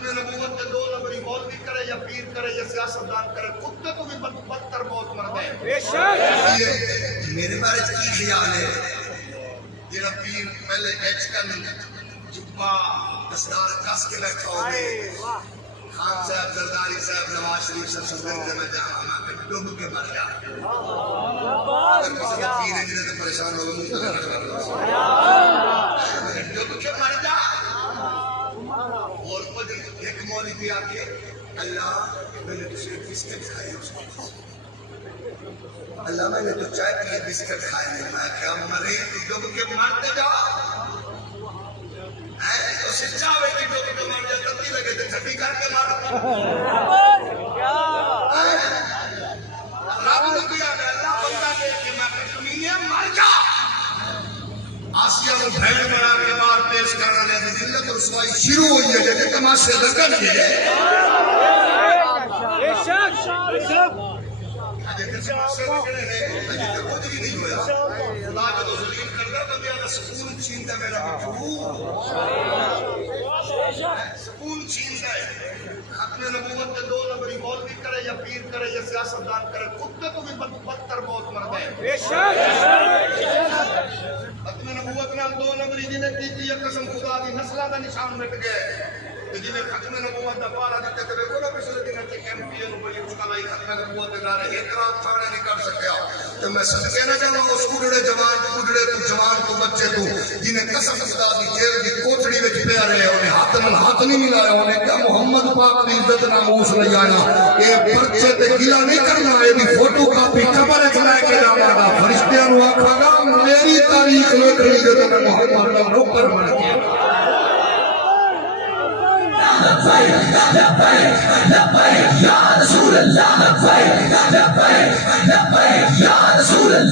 ختم نبوت کے 2 نمبری مولوی کرے یا پیر کرے یا سیاستدان کرے، کتے تو بھی بدتر موت مر گئے۔ میرے بارے کی خیال ہے جڑا پیر پہلے ایچ کن جبا دستار کس کے بیٹھا ہوگی، خان صاحب، زرداری صاحب، نواز شریف صاحب صدر میں جہاں ہمیں ڈوب کے مر جا اگر کسی کا پیر ہے جنہیں تو پریشان ہوگا ڈوب کے مر جا۔ اور ایک مولی بھی آکے اللہ میں نے تجھے بسکٹ کھائے، اللہ میں نے تو چائے پیے بسکٹ کھائے نہیں، میں کیا مرے ڈوب کے مرتے جا تو سچا ہوئے کہ ڈوب کے مر جا تبھی لگے تھے چھٹی کر کے مار رب نے دیا کہ اللہ بندہ دے کہ میں کمینے مر جا۔ آسیہ کو بھیڑ بنا کے بار پیش کرنا لے دی ذلت اور رسوائی شروع ہوئی ہے جیسے تماش سے لگن یہ ہے جیسے تماش سے لگن ہے جیسے کچھ بھی نہیں ہویا خدا کا تو ظلیم کردہ تو میرا سکون چھینتا میرا بچو سکون چھینتا ہے۔ ختم نبوت کے 2 نمبری مولوی کرے یا پیر کرے یا سیاستدان کرے، کتے تو بھی بدتر موت مر گئے۔ ختم نبوت نال 2 نمبری جنہیں کی یہ قسم خدا دی نسلہ دا نشان مٹ گئے، جنہیں ختم نبوت دا پارا دیتے کہ بے پچھلے دن تک ایم پی این بڑی مشکلائی ختم نبوت دے نارے اعتراف تھانے نہیں کر سکیا۔ تو میں صدقے نہ جاؤں اس کڑڑے جوان تو بچے تو جنہیں قسم خدا دی جیل دی کوٹڑی وچ پیا رہے، انہیں ہاتھ نال ہاتھ نہیں ملایا، انہیں کیا محمد پاک دی عزت ناموس لے آنا، یہ پرچے تے گلا نہیں کرنا، یہ دی فوٹو کاپی قبر وچ لے کے جاواں گا، فرشتیاں نوں آکھاں گا میری تاریخ لکھنی تے میں محمد دا نوکر بن گیا۔ لبیک لبیک لبیک یا رسول اللہ، لبیک لبیک لبیک یا رسول اللہ۔